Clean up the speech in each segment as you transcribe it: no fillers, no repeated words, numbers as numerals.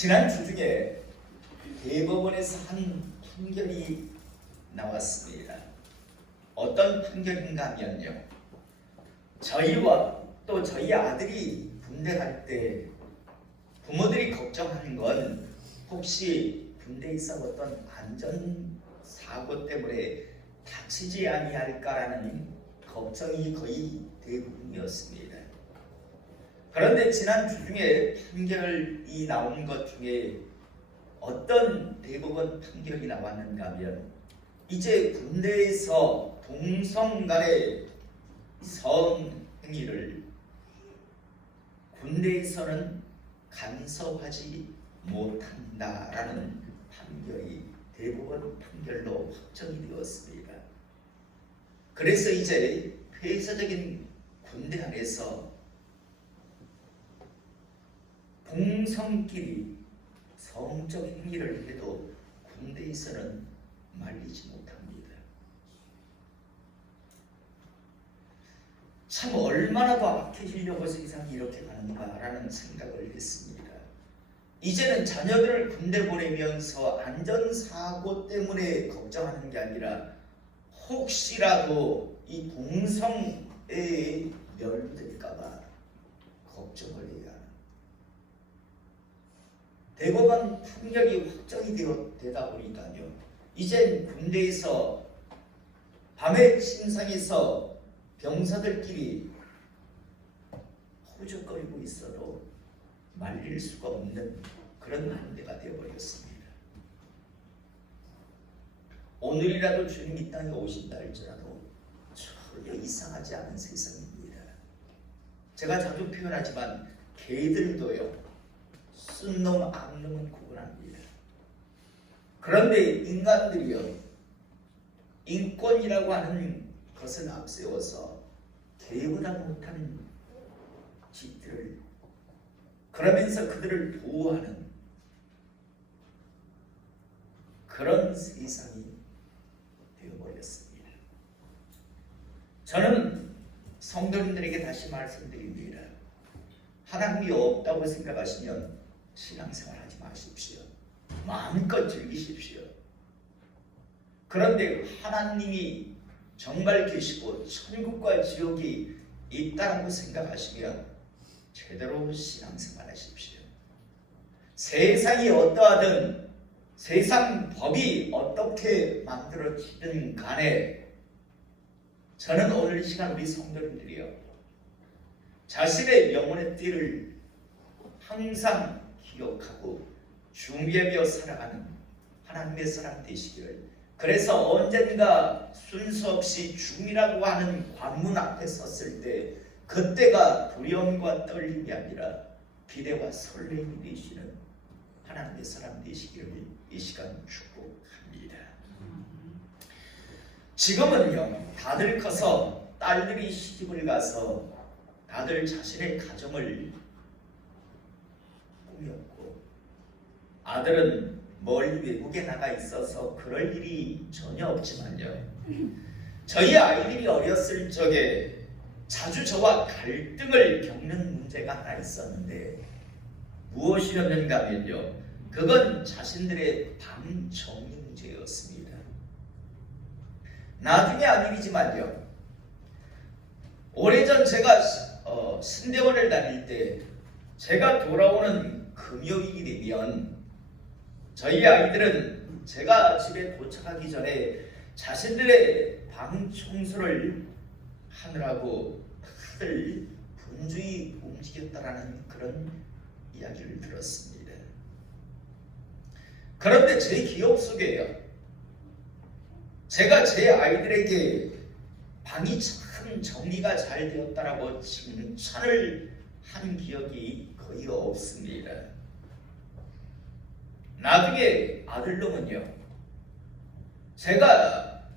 지난주 중에 대법원에서 한 판결이 나왔습니다. 어떤 판결인가 하면요, 저희와 또 저희 아들이 군대 갈 때 부모들이 걱정하는 건 혹시 군대에서 어떤 안전사고 때문에 다치지 아니할까라는 걱정이 거의 대부분이었습니다. 그런데 지난주 중에 판결이 나온 것 중에 어떤 대법원 판결이 나왔는가 하면, 이제 군대에서 동성 간의 성행위를 군대에서는 간섭하지 못한다라는 판결이 대법원 판결로 확정이 되었습니다. 그래서 이제 폐쇄적인 군대 안에서 동성끼리 성적 행위를 해도 군대에서는 말리지 못합니다. 참 얼마나 더 악해지려고 세상이 이렇게 가는가라는 생각을 했습니다. 이제는 자녀들을 군대 보내면서 안전사고 때문에 걱정하는 게 아니라 혹시라도 이 동성애에 멸될까봐 걱정을 해야 하는, 대법원 판결이 확정이 되다 보니까요, 이젠 군대에서 밤의 침상에서 병사들끼리 호적거리고 있어도 말릴 수가 없는 그런 문제가 되어버렸습니다. 오늘이라도 주님이 이 땅에 오신다 할지라도 전혀 이상하지 않은 세상입니다. 제가 자주 표현하지만 개들도요, 순놈 악놈은 구분합니다. 그런데 인간들이요, 인권이라고 하는 것을 앞세워서 개보다 못하는 짓들을, 그러면서 그들을 보호하는 그런 세상이 되어버렸습니다. 저는 성도님들에게 다시 말씀드립니다. 하나님이 없다고 생각하시면 신앙생활 하지 마십시오. 마음껏 즐기십시오. 그런데 하나님이 정말 계시고 천국과 지옥이 있다고 생각하시면 제대로 신앙생활 하십시오. 세상이 어떠하든, 세상 법이 어떻게 만들어지든 간에, 저는 오늘 이 시간 우리 성도님들이요, 자신의 영혼의 띠를 항상 기억하고 준비하며 살아가는 하나님의 사람 되시기를, 그래서 언젠가 순수 없이 죽음이라고 하는 관문 앞에 섰을 때 그때가 두려움과 떨림이 아니라 기대와 설렘이 되시는 하나님의 사람 되시기를 이 시간 축복합니다. 지금은요, 다들 커서 딸들이 시집을 가서 다들 자신의 가정을 꾸몄고, 아들은 멀리 외국에 나가 있어서 그럴 일이 전혀 없지만요, 저희 아이들이 어렸을 적에 자주 저와 갈등을 겪는 문제가 하나 있었는데 무엇이었는가 하면요, 그건 자신들의 방 정리 문제였습니다. 나중에 안 일이지만요, 오래전 제가 신대원을 다닐 때 제가 돌아오는 금요일이 되면 저희 아이들은 제가 집에 도착하기 전에 자신들의 방 청소를 하느라고 다들 분주히 움직였다라는 그런 이야기를 들었습니다. 그런데 제 기억 속에요, 제가 제 아이들에게 방이 참 정리가 잘 되었다라고 칭찬을 한 기억이 거의 없습니다. 나중에 아들놈은요, 제가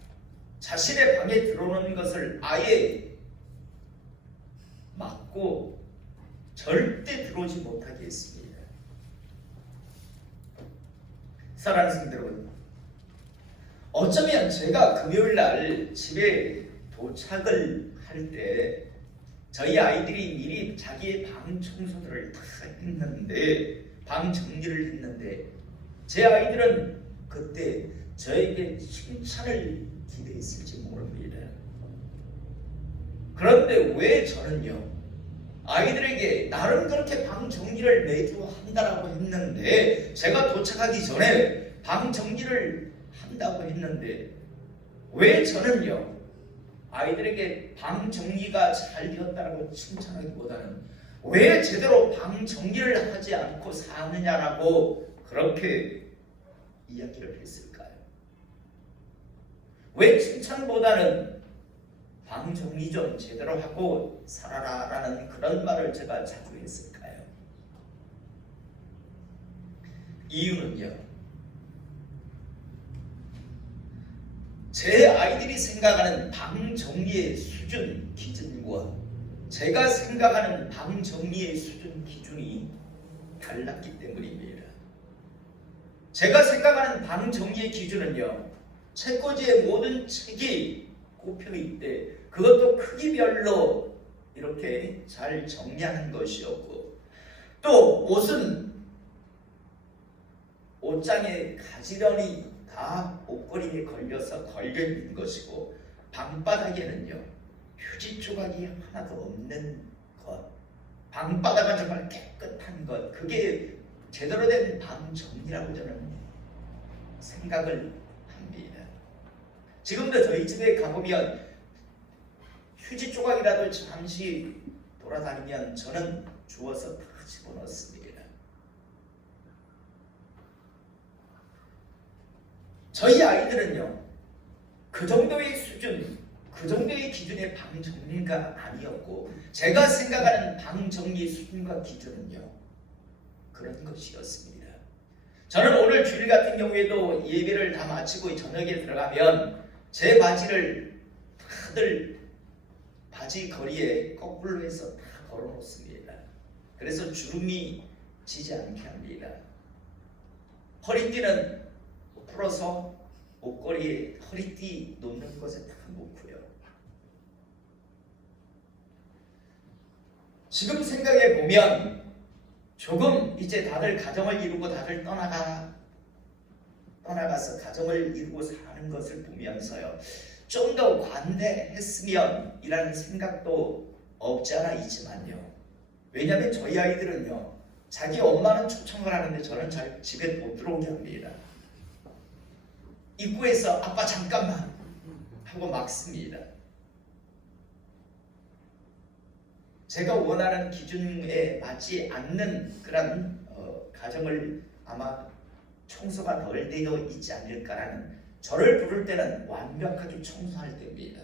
자신의 방에 들어오는 것을 아예 막고 절대 들어오지 못하게 했습니다. 사랑하는 성도 여러분, 어쩌면 제가 금요일 날 집에 도착을 할 때 저희 아이들이 미리 자기의 방 청소들을 다 했는데 방 정리를 했는데 제 아이들은 그때 저에게 칭찬을 기대했을지 모릅니다. 그런데 왜 저는요, 아이들에게 나름 그렇게 방 정리를 매주 한다라고 했는데, 제가 도착하기 전에 방 정리를 한다고 했는데, 왜 저는요 아이들에게 방 정리가 잘 되었다고 칭찬하기보다는 왜 제대로 방 정리를 하지 않고 사느냐라고 그렇게 이야기를 했을까요? 왜 칭찬보다는 방 정리 좀 제대로 하고 살아라 라는 그런 말을 제가 자주 했을까요? 이유는요, 제 아이들이 생각하는 방 정리의 수준 기준과 제가 생각하는 방 정리의 수준 기준이 달랐기 때문입니다. 제가 생각하는 방 정리의 기준은요, 책꽂이에 모든 책이 꼽혀 있대 그것도 크기별로 이렇게 잘 정리하는 것이었고, 또 옷은 옷장에 가지런히 다 옷걸이에 걸려서 걸려있는 것이고, 방바닥에는요 휴지 조각이 하나도 없는 것, 방바닥은 정말 깨끗한 것, 그게 제대로 된 방 정리라고 저는 생각을 합니다. 지금도 저희 집에 가보면 휴지 조각이라도 잠시 돌아다니면 저는 주워서 다 집어넣습니다. 저희 아이들은요 그 정도의 수준, 그 정도의 기준의 방 정리가 아니었고, 제가 생각하는 방 정리 수준과 기준은요 그런 것이었습니다. 저는 오늘 주일 같은 경우에도 예배를 다 마치고 저녁에 들어가면 제 바지를 다들 바지 거리에 거꾸로 해서 다 걸어 놓습니다. 그래서 주름이 지지 않게 합니다. 허리띠는 풀어서 옷걸이에 허리띠 놓는 곳에 다 놓고요. 지금 생각해 보면 조금 이제 다들 가정을 이루고 다들 떠나가서 가정을 이루고 사는 것을 보면서요, 좀 더 관대했으면 이라는 생각도 없지 않아 있지만요, 왜냐하면 저희 아이들은요 자기 엄마는 초청을 하는데 저는 잘 집에 못 들어오게 합니다. 입구에서 아빠 잠깐만 하고 막습니다. 제가 원하는 기준에 맞지 않는 그런 가정을 아마 청소가 덜 되어 있지 않을까라는, 저를 부를 때는 완벽하게 청소할 때입니다.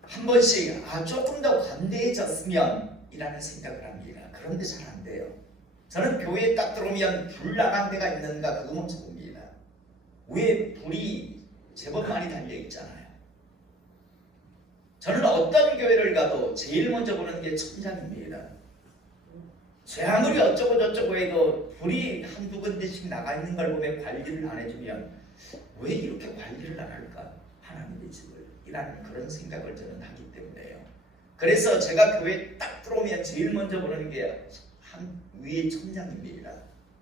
한 번씩 조금 더 관대해졌으면 이라는 생각을 합니다. 그런데 잘 안 돼요. 저는 교회에 딱 들어오면 불 나간 데가 있는가 그거 먼저 봅니다. 왜 불이 제법 많이 달려 있잖아요. 저는 어떤 교회를 가도 제일 먼저 보는 게 천장입니다. 제 아무리 어쩌고 저쩌고 해도 불이 한두 군데씩 나가 있는 걸 보면 관리를 안 해주면 왜 이렇게 관리를 안 할까? 하나님의 집을 이라는 그런 생각을 저는 하기 때문에요. 그래서 제가 교회에 딱 들어오면 제일 먼저 보는 게 위에 천장입니다.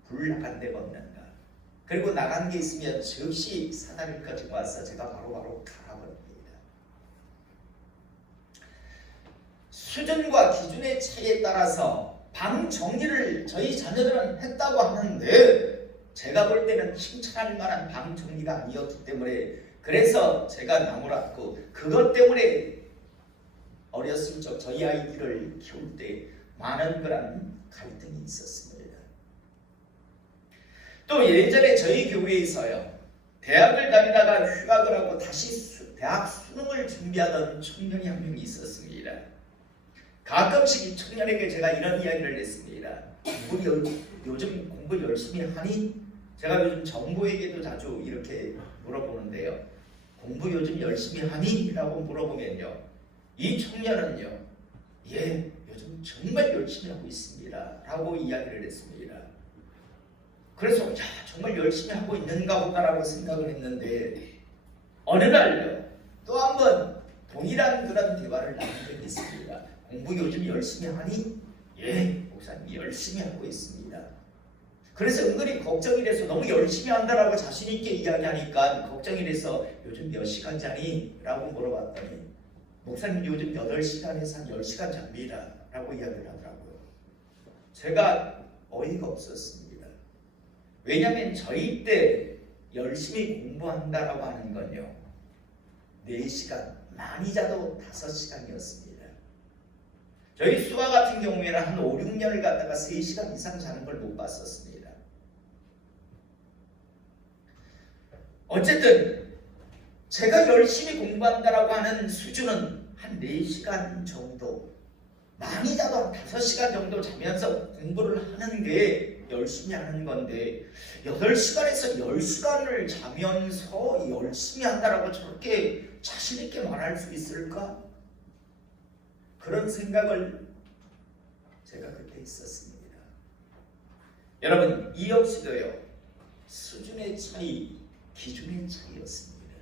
불 나간 데가 없는가. 그리고 나간 게 있으면 즉시 사다리를 가지고 와서 제가 바로바로 갈아버립니다. 수준과 기준의 차이에 따라서 방 정리를 저희 자녀들은 했다고 하는데, 제가 볼 때는 칭찬할 만한 방 정리가 아니었기 때문에, 그래서 제가 나무랐고, 그것 때문에 어렸을 적 저희 아이들을 키울 때 많은 그런 갈등이 있었습니다. 또 예전에 저희 교회에서요, 대학을 다니다가 휴학을 하고 다시 대학 수능을 준비하던 청년이 한 명이 있었습니다. 가끔씩 이 청년에게 제가 이런 이야기를 했습니다. 요즘 공부 열심히 하니? 제가 요즘 정부에게도 자주 이렇게 물어보는데요, 공부 요즘 열심히 하니? 라고 물어보면요, 이 청년은요, 예, 요즘 정말 열심히 하고 있습니다 라고 이야기를 했습니다. 그래서 정말 열심히 하고 있는가 보다라고 생각을 했는데, 어느 날요 또 한번 동일한 그런 대화를 나눈 적이 있습니다. 공부 요즘 열심히 하니? 예, 목사님 열심히 하고 있습니다. 그래서 은근히 걱정이 돼서 너무 열심히 한다라고 자신 있게 이야기하니까 걱정이 돼서 요즘 몇 시간 자니? 라고 물어봤더니 목사님 요즘 8시간에서 한 10시간 잡니다 라고 이야기를 하더라고요. 제가 어이가 없었습니다. 왜냐하면 저희 때 열심히 공부한다라고 하는 건요 4시간, 많이 자도 5시간이었습니다. 저희 수아 같은 경우에는 한 5, 6년을 갖다가 3시간 이상 자는 걸 못 봤었습니다. 어쨌든 제가 열심히 공부한다라고 하는 수준은 한 4시간 정도, 많이 자도 한 5시간 정도 자면서 공부를 하는 게 열심히 하는 건데 8시간에서 10시간을 자면서 열심히 한다라고 저렇게 자신 있게 말할 수 있을까? 그런 생각을 제가 그때 했었습니다. 여러분, 이 역시도요 수준의 차이, 기준의 차이였습니다.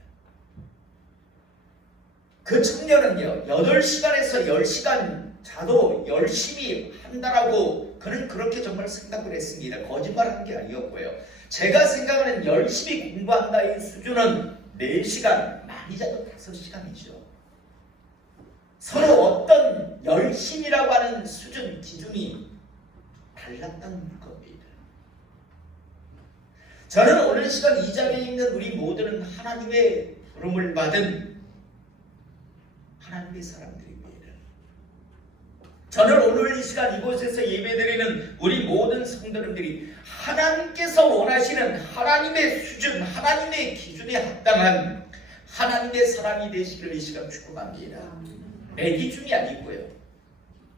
그 청년은요 8시간에서 10시간 자도 열심히 한다라고 그는 그렇게 정말 생각을 했습니다. 거짓말한 게 아니었고요. 제가 생각하는 열심히 공부한다의 수준은 4시간, 많이 자도 5시간이죠. 서로 어떤 열심이라고 하는 수준, 기준이 달랐다는 겁니다. 저는 오늘 시간 이 자리에 있는 우리 모두는 하나님의 부름을 받은 하나님의 사람들입니다. 저는 오늘 이 시간 이곳에서 예배드리는 우리 모든 성도님들이 하나님께서 원하시는 하나님의 수준, 하나님의 기준에 합당한 하나님의 사람이 되시기를 이 시간 축복합니다. 내 기준이 아니고요,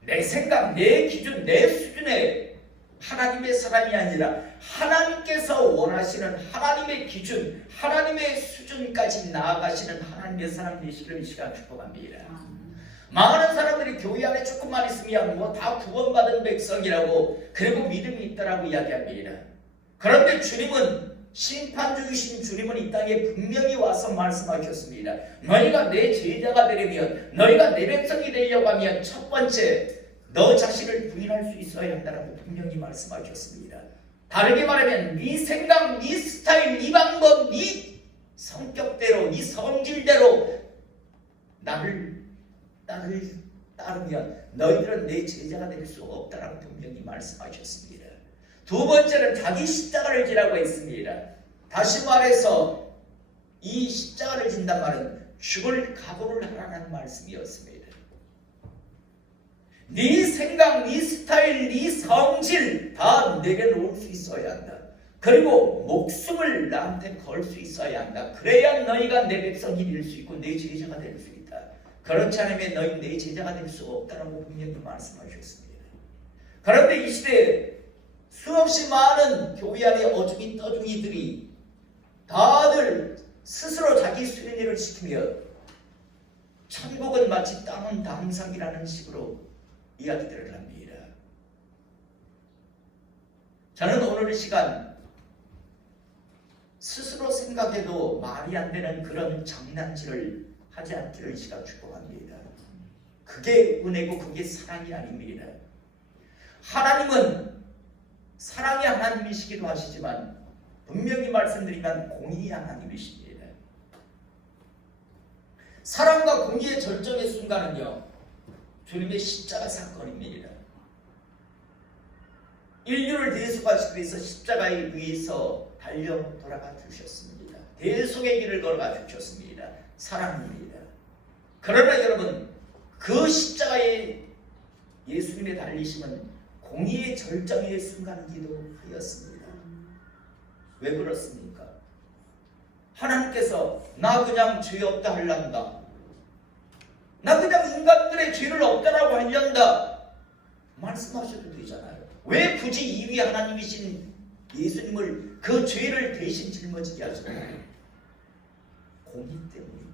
내 생각, 내 기준, 내 수준의 하나님의 사람이 아니라 하나님께서 원하시는 하나님의 기준, 하나님의 수준까지 나아가시는 하나님의 사람 되시기를 이 시간 축복합니다. 많은 사람들이 교회 안에 조금만 있으면 뭐 다 구원받은 백성이라고, 그리고 믿음이 있다라고 이야기합니다. 그런데 주님은, 심판 중이신 주님은 이 땅에 분명히 와서 말씀하셨습니다. 너희가 내 제자가 되려면, 너희가 내 백성이 되려고 하면 첫 번째 너 자신을 부인할 수 있어야 한다라고 분명히 말씀하셨습니다. 다르게 말하면 네 생각, 네 스타일, 네 방법, 네 성격대로, 네 성질대로 나를 따르면 너희들은 내 제자가 될 수 없다라고 분명히 말씀하셨습니다. 두 번째는 자기 십자가를 지라고 했습니다. 다시 말해서 이 십자가를 진단 말은 죽을 각오를 하라는 말씀이었습니다. 네 생각, 네 스타일, 네 성질 다 내려놓을 수 있어야 한다. 그리고 목숨을 나한테 걸 수 있어야 한다. 그래야 너희가 내 백성이 될 수 있고 내 제자가 될 수 있다. 그렇지 않으면 너희 내 제자가 될 수 없다라고 분명히 말씀하셨습니다. 그런데 이 시대에 수없이 많은 교회 안의 어중이 떠중이들이 다들 스스로 자기 수련회를 시키며 천국은 마치 땅은 담상이라는 식으로 이야기들을 합니다. 저는 오늘 이 시간 스스로 생각해도 말이 안 되는 그런 장난질을 하지 않기를 이 시간 축복합니다. 그게 은혜고 그게 사랑이 아닙니다. 하나님은 사랑의 하나님이시기도 하시지만 분명히 말씀드리면 공의의 하나님이십니다. 사랑과 공의의 절정의 순간은요 주님의 십자가 사건입니다. 인류를 대속하시기 위해서 십자가에 의해서 달려 돌아가 주셨습니다. 대속의 길을 걸어가 주셨습니다. 사랑입니다. 그러나 여러분, 그 십자가에 예수님의 달리심은 공의의 절정의 순간이기도 하였습니다. 왜 그렇습니까? 하나님께서 나 그냥 죄 없다 하려한다, 나 그냥 인간들의 죄를 없다라고 하려한다 말씀하셔도 되잖아요. 왜 굳이 이위 하나님이신 예수님을 그 죄를 대신 짊어지게 하셨나요? 공의 때문입니다.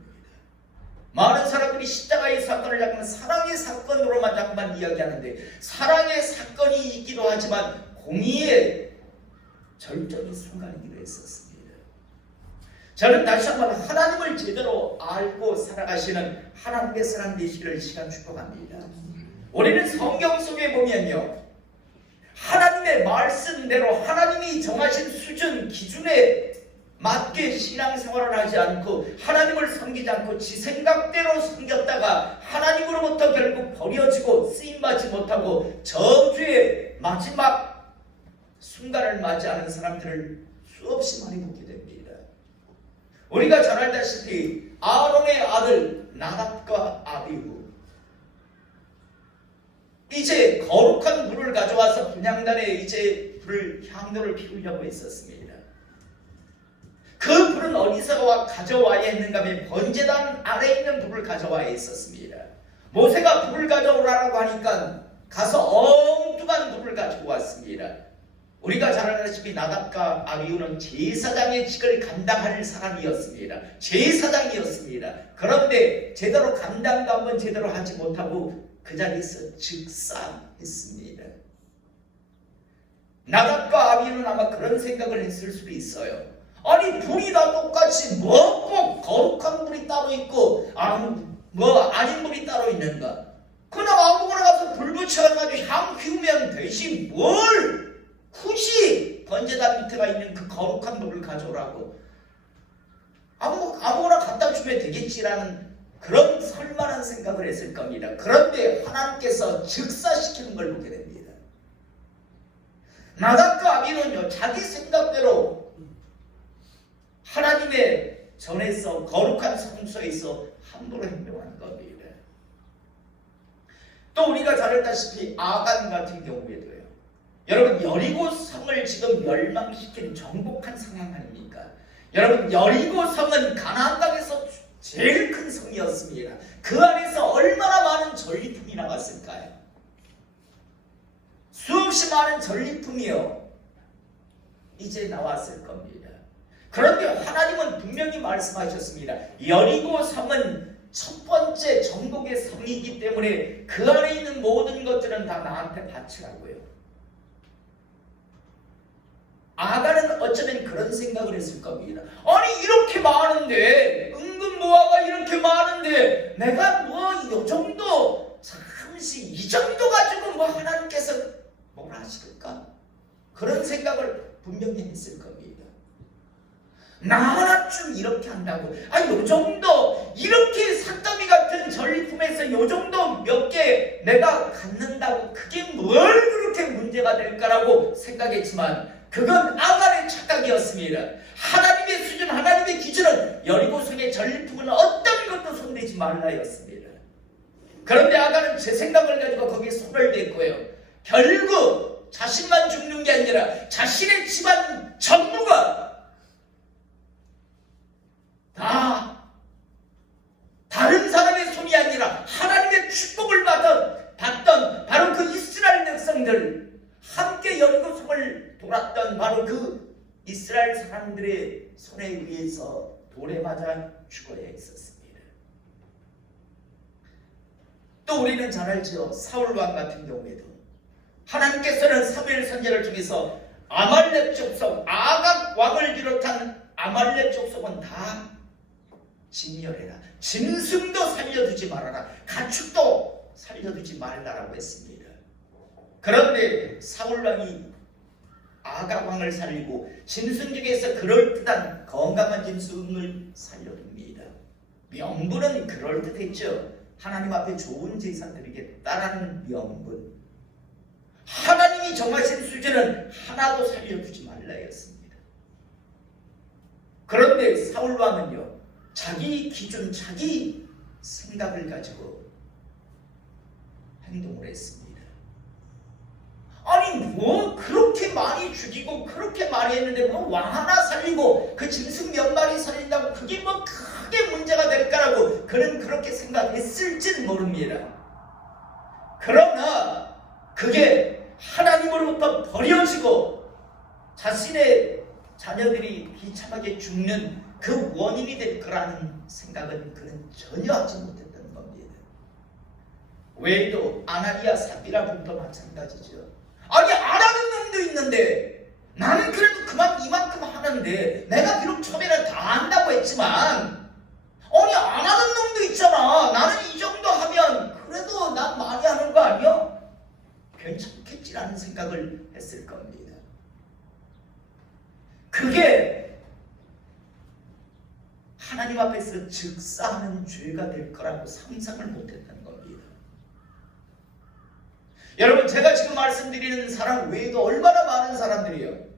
많은 사람들이 십자가의 사건을 자꾸만 사랑의 사건으로만 자꾸만 이야기하는데, 사랑의 사건이 있기도 하지만 공의의 절정의 순간이기도 했었습니다. 저는 다시 한번 하나님을 제대로 알고 살아가시는 하나님의 사람 되시기를 시간 축복합니다. 우리는 성경 속에 보면요, 하나님의 말씀대로 하나님이 정하신 수준, 기준에 맞게 신앙생활을 하지 않고 하나님을 섬기지 않고 지 생각대로 섬겼다가 하나님으로부터 결국 버려지고 쓰임받지 못하고 저주의 마지막 순간을 맞이하는 사람들을 수없이 많이 보게 됩니다. 우리가 잘 알다시피 아론의 아들 나답과 아비후, 이제 거룩한 불을 가져와서 분향단에 이제 향로를 피우려고 했었습니다. 그 불은 어디서 가져와야 했는가 하면 번제단 아래에 있는 불을 가져와야 했었습니다. 모세가 불을 가져오라고 하니까 가서 엉뚱한 불을 가지고 왔습니다. 우리가 잘 알다시피 나답과 아비후는 제사장의 직을 감당할 사람이었습니다. 제사장이었습니다. 그런데 제대로 감당도 한번 제대로 하지 못하고 그 자리에서 즉사했습니다. 나답과 아비후는 아마 그런 생각을 했을 수도 있어요. 아니, 불이 다 똑같이 뭐 꼭 거룩한 불이 따로 있고 뭐 아닌 불이 따로 있는가? 그냥 아무거나 가서 불 붙여가지고 향 피우면 되지 뭘 굳이 번제단 밑에가 있는 그 거룩한 불을 가져오라고 아무거나 갖다 주면 되겠지라는 그런 설만한 생각을 했을 겁니다. 그런데 하나님께서 즉사시키는 걸 보게 됩니다. 나답과 아비는요, 자기 생각대로 하나님의 전에서 거룩한 성소에서 함부로 행동하는 겁니다. 또 우리가 잘 알다시피 아간 같은 경우에도요, 여러분 여리고 성을 지금 멸망시킨 정복한 상황 아닙니까? 여러분 여리고 성은 가나안 땅에서 제일 큰 성이었습니다. 그 안에서 얼마나 많은 전리품이 나갔을까요? 수없이 많은 전리품이요 이제 나왔을 겁니다. 그런데 하나님은 분명히 말씀하셨습니다. 여리고 성은 첫 번째 정복의 성이기 때문에 그 안에 있는 모든 것들은 다 나한테 바치라고요. 아간은 어쩌면 그런 생각을 했을 겁니다. 아니, 이렇게 많은데, 은근 모아가 이렇게 많은데 내가 뭐 이 정도, 잠시 이 정도 가지고 뭐 하나님께서 뭘 하실까? 그런 생각을 분명히 했을 겁니다. 나 하나쯤 이렇게 한다고, 요 정도 이렇게 산더미 같은 전리품에서 요 정도 몇 개 내가 갖는다고 그게 뭘 그렇게 문제가 될까라고 생각했지만 그건 아간의 착각이었습니다. 하나님의 수준, 하나님의 기준은 여리고성의 전리품은 어떤 것도 손대지 말라였습니다. 그런데 아간은 제 생각을 가지고 거기에 손을 댔고요, 결국 자신만 죽는 게 아니라 자신의 집안 전부가 다 다른 사람의 손이 아니라 하나님의 축복을 받던 바로 그 이스라엘 백성들, 함께 여리고성을 돌았던 바로 그 이스라엘 사람들의 손에 의해서 돌에 맞아 죽어야 했었습니다. 또 우리는 잘 알죠. 사울 왕 같은 경우에도 하나님께서는 사무엘 선지자를 통해서 아말렉 족속, 아각 왕을 비롯한 아말렉 족속은 다 진멸해라, 짐승도 살려두지 말아라, 가축도 살려두지 말라라고 했습니다. 그런데 사울왕이 아각왕을 살리고 짐승 중에서 그럴듯한 건강한 짐승을 살려둡니다. 명분은 그럴듯했죠. 하나님 앞에 좋은 제사 드리겠다라는 명분. 하나님이 정하신 수준은 하나도 살려두지 말라였습니다. 그런데 사울왕은요, 자기 기준, 자기 생각을 가지고 행동을 했습니다. 아니, 뭐 그렇게 많이 죽이고 그렇게 많이 했는데 뭐 왕 하나 살리고 그 짐승 몇 마리 살린다고 그게 뭐 크게 문제가 될까라고 그는 그렇게 생각했을진 모릅니다. 그러나 그게 하나님으로부터 버려지고 자신의 자녀들이 비참하게 죽는 그 원인이 될 거라는 생각은 그는 전혀 하지 못했던 겁니다. 외에도 아나니아 삽비라분도 마찬가지죠. 아니, 안 하는 놈도 있는데 나는 그래도 이만큼 하는데, 내가 비록 처음에는 다 한다고 했지만 아니, 안 하는 놈도 있잖아. 나는 이 정도 하면 그래도 난 많이 하는 거 아니야? 했을 겁니다. 그게 하나님 앞에서 즉사하는 죄가 될 거라고 상상을 못했던 겁니다. 여러분, 제가 지금 말씀드리는 사람 외에도 얼마나 많은 사람들이요,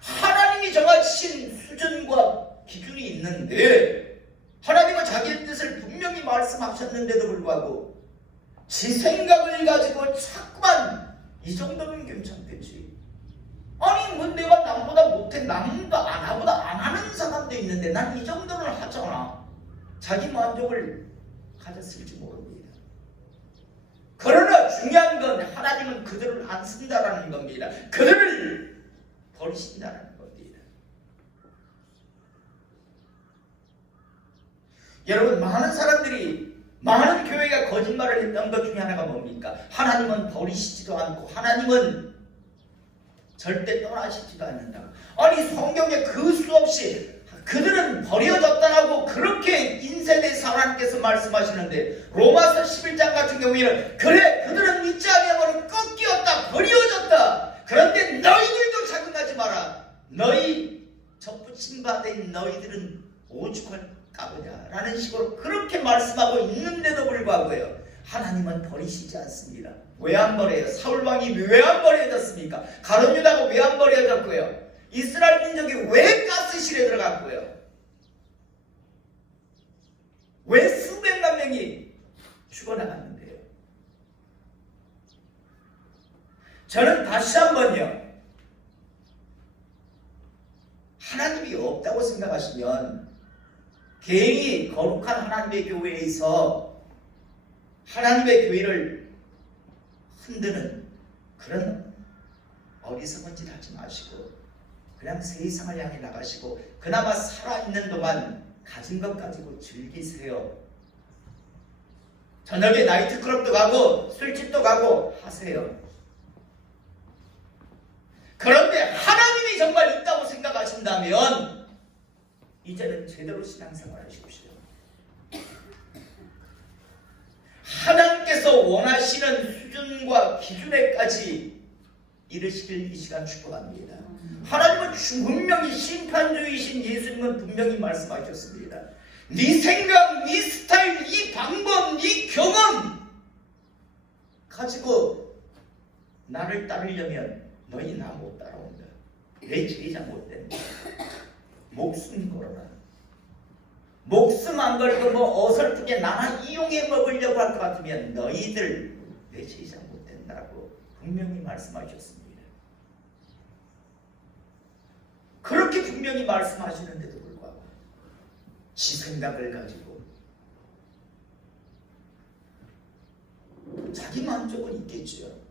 하나님이 정하신 수준과 기준이 있는데 하나님은 자기의 뜻을 분명히 말씀하셨는데도 불구하고 지 생각을 가지고 자꾸만 이 정도는 괜찮겠지, 아니 뭐 내가 남보다 못해, 나보다 안 하는 사람도 있는데 난 이 정도는 하잖아, 자기 만족을 가졌을지 모릅니다. 그러나 중요한 건 하나님은 그들을 안 쓴다라는 겁니다. 그들을 버리신다는 겁니다. 여러분, 많은 사람들이, 많은 교회가 거짓말을 했던 것 중에 하나가 뭡니까? 하나님은 버리시지도 않고 하나님은 절대 떠나시지도 않는다. 아니 성경에 그 수 없이 그들은 버려졌다라고 그렇게 인생에서 하나님께서 말씀하시는데, 로마서 11장 같은 경우에는 그래 그들은 믿지 아니하므로 꺾이었다, 버려졌다. 그런데 너희들도 자극하지 마라. 너희 접붙임 받은 너희들은 오죽할까 보냐 라는 식으로 그렇게 말씀하고 있는데도 불구하고요, 하나님은 버리시지 않습니다. 왜 안 버려요? 사울왕이 왜 안 버려졌습니까? 가룟 유다가 왜 안 버려졌고요? 이스라엘 민족이 왜 가스실에 들어갔고요? 왜 수백만 명이 죽어나갔는데요? 저는 다시 한번요, 하나님이 없다고 생각하시면 개인이 거룩한 하나님의 교회에서 하나님의 교회를 흔드는 그런 어리석은 짓 하지 마시고 그냥 세상을 향해 나가시고 그나마 살아있는 동안 가진 것 가지고 즐기세요. 저녁에 나이트클럽도 가고 술집도 가고 하세요. 그런데 하나님이 정말 있다고 생각하신다면 이제는 제대로 신앙생활 하십시오. 하나님께서 원하시는 수준과 기준에까지 이르시길 이 시간 축복합니다. 하나님은 분명히 심판주이신 예수님은 분명히 말씀하셨습니다. 네 생각, 네 스타일, 네 방법, 네 경험 가지고 나를 따르려면 너희 나 못 따라온다. 내 제자 못 된다. 목숨 걸어라. 목숨 안 걸고 뭐 어설프게 나나 이용해 먹으려고 할 것 같으면 너희들 내 제자 못 된다고 분명히 말씀하셨습니다. 그렇게 분명히 말씀하시는데도 불구하고 지 생각을 가지고 자기 만족은 있겠죠.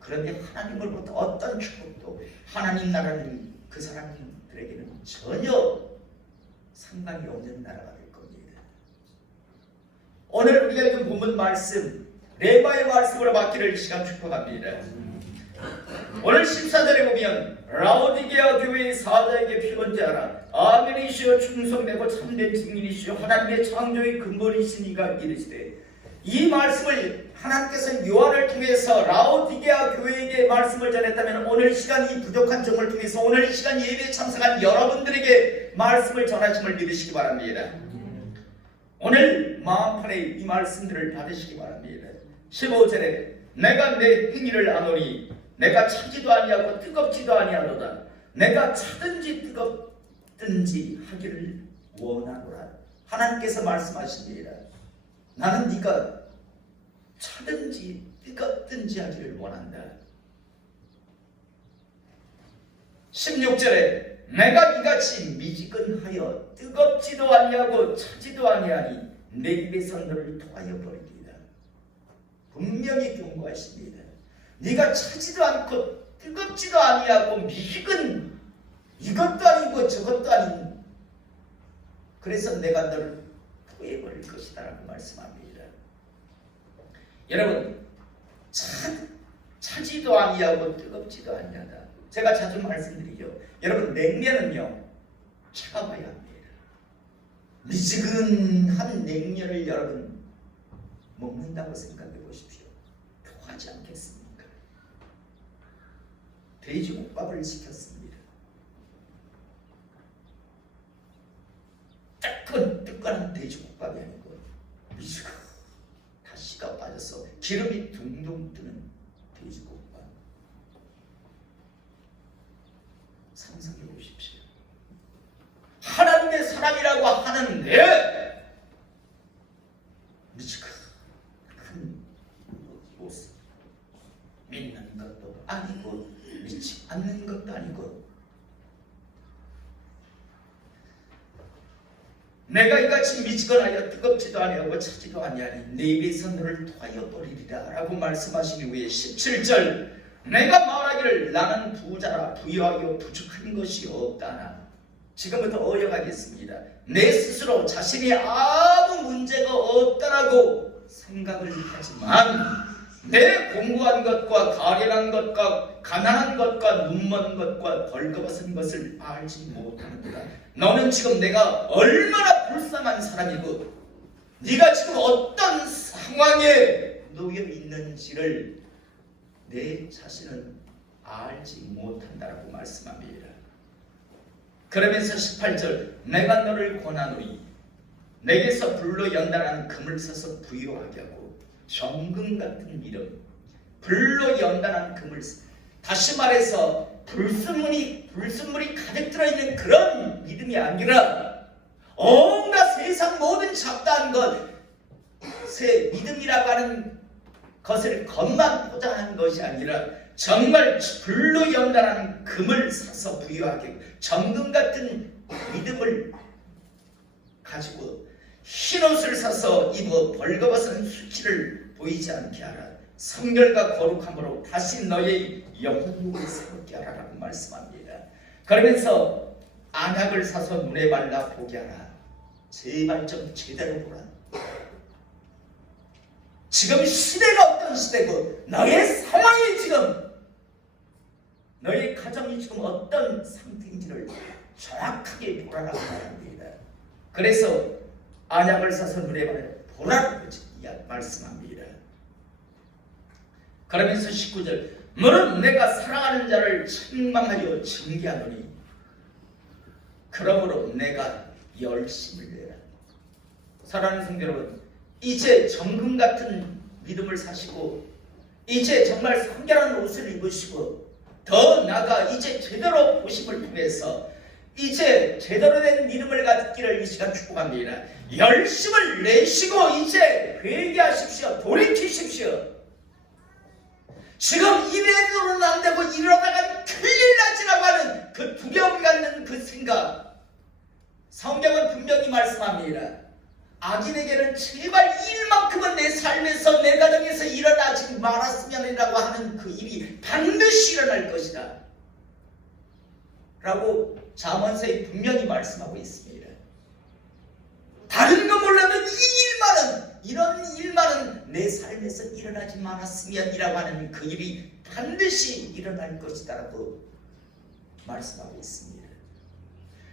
그런데 하나님으로부터 어떤 축복도, 하나님 나라는 그 사람들에게는 전혀 상관이 없는 나라가 될 겁니다. 오늘 우리가 읽은 본문 말씀, 레바의 말씀으로 받기를 이 시간 축복합니다. 오늘 14절에 보면 라오디게아 교회의 사자에게 피곤자하라. 아멘이시여 충성되고 참된 증인이시여 하나님의 창조의 근본이시니가 이르시되, 이 말씀을 하나님께서 요한을 통해서 라오디게아 교회에게 말씀을 전했다면 오늘 시간 이 부족한 종을 통해서 오늘 이 시간 예배에 참석한 여러분들에게 말씀을 전하심을 믿으시기 바랍니다. 오늘 마음판에 이 말씀들을 받으시기 바랍니다. 15절에 내가 내 행위를 아노니 내가 차지도 아니하고 뜨겁지도 아니하도다. 내가 차든지 뜨겁든지 하기를 원하노라. 하나님께서 말씀하십니다. 나는 네가 차든지 뜨겁든지 하기를 원한다. 16절에 내가 이같이 미지근하여 뜨겁지도 아니하고 차지도 아니하니 내 입에서 너를 토하여 버리리라. 분명히 경고하십니다. 네가 차지도 않고 뜨겁지도 아니하고 미지근, 이것도 아니고 저것도 아닌, 그래서 내가 너를 토해버릴 것이다 라고 말씀합니다. 여러분, 차지도 아니하고 뜨겁지도 아니하다. 제가 자주 말씀드리죠. 여러분, 냉면은요 차가워야 합니다. 미지근한 냉면을 여러분 먹는다고 생각해 보십시오. 토하지 않겠습니까? 돼지국밥을 시켰습니다. 뜨끈뜨끈한 돼지국밥이 아니고 미치고 가시가 빠져서 기름이 둥둥 뜨는 돼지국밥. 상상해 보십시오. 하나님의 사람이라고 하는데 미치고 큰 모습, 믿는 것도 아니고 믿지 않는 것도 아니고, 내가 이같이 미치거나 뜨겁지도 아니하고 차지도 아니하니 내 입에서 너를 토하여 버리리라 라고 말씀하신 이후에 17절, 내가 말하기를 나는 부자라 부유하여 부족한 것이 없다나. 지금부터 어여가겠습니다. 내 스스로 자신이 아무 문제가 없다라고 생각을 하지만 내 공부한 것과 가련한 것과 가난한 것과 눈먼 것과 벌거벗은 것을 알지 못하는구나. 너는 지금 내가 얼마나 불쌍한 사람이고 네가 지금 어떤 상황에 놓여 있는지를 내 자신은 알지 못한다라고 말씀합니다. 그러면서 18절, 내가 너를 권하노니 내게서 불로 연단한 금을 써서 부유하게 하고 정금 같은 믿음, 불로 연단한 금을, 다시 말해서 불순물이 가득 들어있는 그런 믿음이 아니라 온갖 세상 모든 잡다한 것의 믿음이라고 하는 것을 겉만 포장한 것이 아니라 정말 불로 연단한 금을 사서 부유하게, 정금 같은 믿음을 가지고 흰옷을 사서 입어 벌거벗은 수치를 보이지 않게 하라. 성결과 거룩함으로 다시 너의 영혼을 새롭게 하라라고 말씀합니다. 그러면서 안약을 사서 눈에 발라 보게 하라. 제발 좀 제대로 보라. 지금 시대가 어떤 시대고 너의 상황이 지금, 너의 가정이 지금 어떤 상태인지를 정확하게 보라라고 말합니다. 그래서 안약을 사서 눈에 발라 보라라고 말씀합니다. 그러면서 19절, 너는 내가 사랑하는 자를 책망하여 징계하노니 그러므로 내가 열심을 내라. 사랑하는 성도 여러분, 이제 정금 같은 믿음을 사시고 이제 정말 성결한 옷을 입으시고 더 나아가 이제 제대로 보심을 통해서 이제 제대로 된 믿음을 갖기를 이 시간 축복합니다. 열심을 내시고 이제 회개하십시오. 돌이키십시오. 지금 이래서는 안 되고 이러다가 큰일 나지라고 하는 그 두려움 갖는 그 생각, 성경은 분명히 말씀합니다. 악인에게는 제발 일만큼은 내 삶에서 내 가정에서 일어나지 말았으면이라고 하는 그 일이 반드시 일어날 것이다 라고 잠언서에 분명히 말씀하고 있습니다. 다른 거 몰라도 이런 일만은 내 삶에서 일어나지 말았으면이라고 하는 그 일이 반드시 일어날 것이다 라고 말씀하고 있습니다.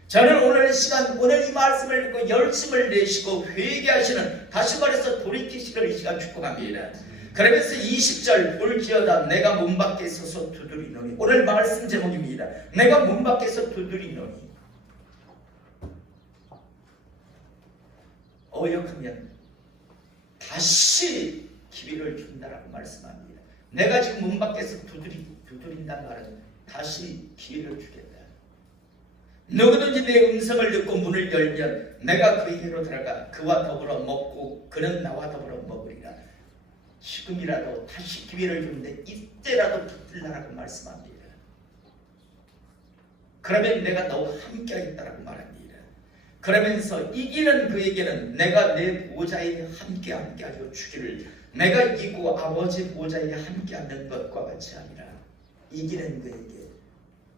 저는 오늘 시간, 오늘 이 말씀을 읽고 열심을 내시고 회개하시는, 다시 말해서 돌이키시기를 이 시간 축복합니다. 그러면서 20절, 볼지어다 내가 문 밖에 서서 두드리노니, 오늘 말씀 제목입니다. 내가 문 밖에서 두드리노니. 어역하면 다시 기회를 준다라고 말씀합니다. 내가 지금 문 밖에서 두드린다는 말은 다시 기회를 주겠다. 누구든지 내 음성을 듣고 문을 열면 내가 그에게로 들어가 그와 더불어 먹고 그는 나와 더불어 먹으리라. 지금이라도 다시 기회를 주는데 이때라도 붙들라라고 말씀합니다. 그러면 내가 너와 함께 하겠다라고 말합니다. 그러면서 이기는 그에게는 내가 내 보좌에 함께 하여 주기를, 내가 이기고 아버지 보좌에 함께 앉는 것과 같이 하리라. 이기는 그에게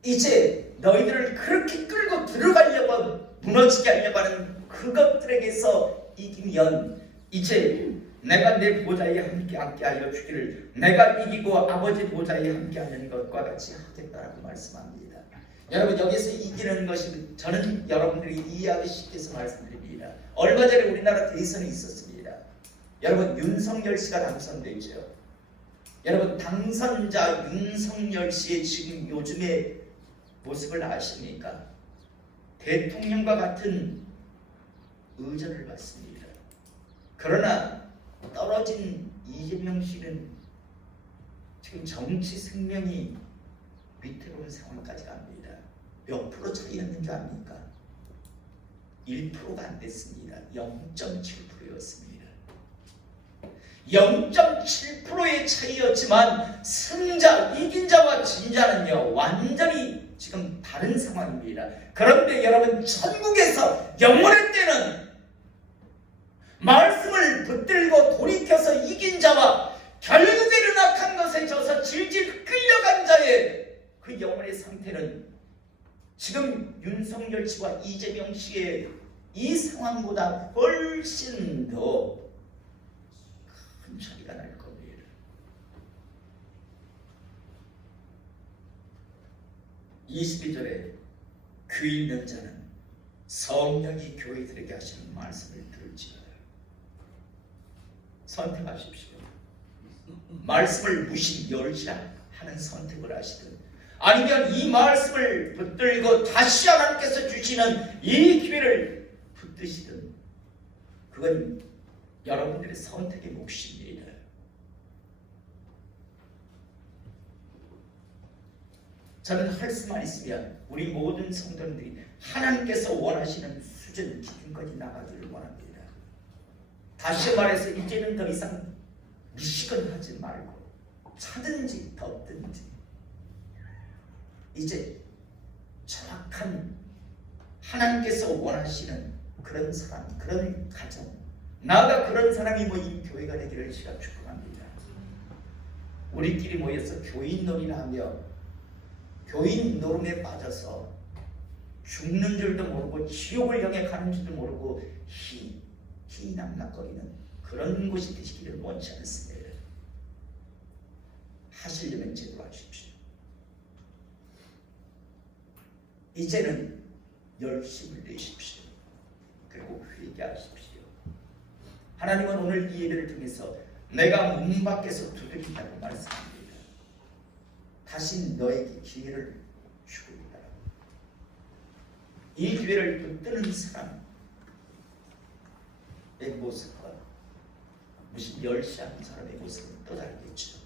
이제 너희들을 그렇게 끌고 들어가려고, 무너지게 하려고 하는 그것들에게서 이기면 이제 내가 내 보좌에 함께 하여 주기를, 내가 이기고 아버지 보좌에 함께 하는 것과 같이 하겠다라고 말씀합니다. 여러분, 여기서 이기는 것이, 저는 여러분들이 이해하기 쉽게 해서 말씀드립니다. 얼마 전에 우리나라 대선이 있었습니다. 여러분, 윤석열 씨가 당선되죠. 여러분 당선자 윤석열 씨의 지금 요즘의 모습을 아십니까? 대통령과 같은 의전을 받습니다. 그러나 떨어진 이재명 씨는 지금 정치 생명이 위태로운 상황까지 갑니다. 몇 프로 차이였는 줄 압니까? 1%가 안 됐습니다. 0.7%였습니다. 0.7%의 차이였지만 승자, 이긴 자와 진 자는요 완전히 지금 다른 상황입니다. 그런데 여러분 천국에서 영원의 때는 말씀을 붙들고 돌이켜서 이긴 자와 결국에는 악한 것에 져서 질질 끌려간 자의 그 영혼의 상태는 지금 윤석열 씨와 이재명 씨의 이 상황보다 훨씬 더 큰 차이가 날 겁니다. 22절에 귀 있는 자는 성령이 교회들에게 하시는 말씀을 들을지어다. 선택하십시오. 말씀을 무시 멸시하는 선택을 하시든 아니면 이 말씀을 붙들고 다시 하나님께서 주시는 이 기회를 붙드시든 그건 여러분들의 선택의 몫입니다. 저는 할 수만 있으면 우리 모든 성도들이 하나님께서 원하시는 수준 기준까지 나가기를 원합니다. 다시 말해서 이제는 더 이상 미시건하지 말고 차든지 덮든지 이제 정확한 하나님께서 원하시는 그런 사람, 그런 가정, 나아가 그런 사람이 모인 교회가 되기를 제가 축복합니다. 우리끼리 모여서 교인 놀이나 하며 교인 노름에 빠져서 죽는 줄도 모르고 지옥을 향해 가는 줄도 모르고 희낙낙거리는 그런 곳이 되시기를 원치 않습니다. 하시려면 제대로 하십시오. 이제는 열심을 내십시오. 그리고 회개하십시오. 하나님은 오늘 이 예배를 통해서 내가 문 밖에서 두드린다고 말씀합니다. 다시 너에게 기회를 주고 있다. 이 기회를 붙드는 사람의 모습과 무슨 멸시하는 사람의 모습은 또 다르겠죠.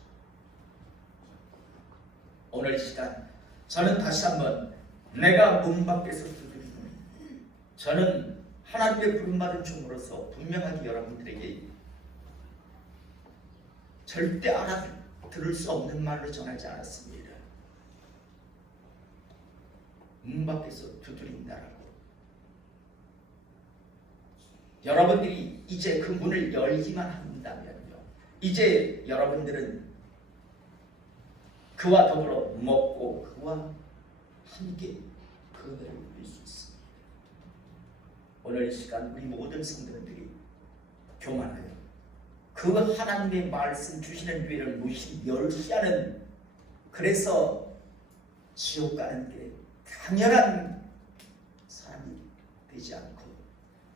오늘 이 시간 저는 다시 한번 내가 문 밖에서 두드리노니 저는 하나님의 부름받은 종으로서 분명하게 여러분들에게 절대 알아들을 수 없는 말로 전하지 않았습니다. 문 밖에서 두드린다라고. 여러분들이 이제 그 문을 열기만 한다면요, 이제 여러분들은 그와 더불어 먹고 그와 함께 그 은혜를 누릴 수 있습니다. 오늘 이 시간 우리 모든 성도들이 교만하여 그 하나님의 말씀 주시는 기회를 무시 멸시하는, 그래서 지옥 가는 게 당연한 사람이 되지 않고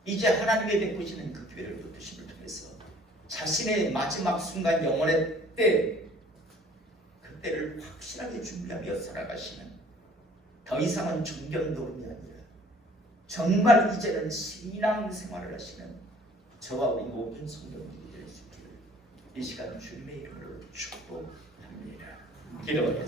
이제 하나님의 베푸시는 그 기회를 붙드심을 통해서 자신의 마지막 순간 영원의 때, 그때를 확실하게 준비하며 살아가시는, 더 이상은 종견 노름이 아니라 정말 이제는 신앙 생활을 하시는 저와 우리 모든 성도님들이 될 수 있기를 이 시간 주님의 이름으로 축복합니다. 기도하겠습니다.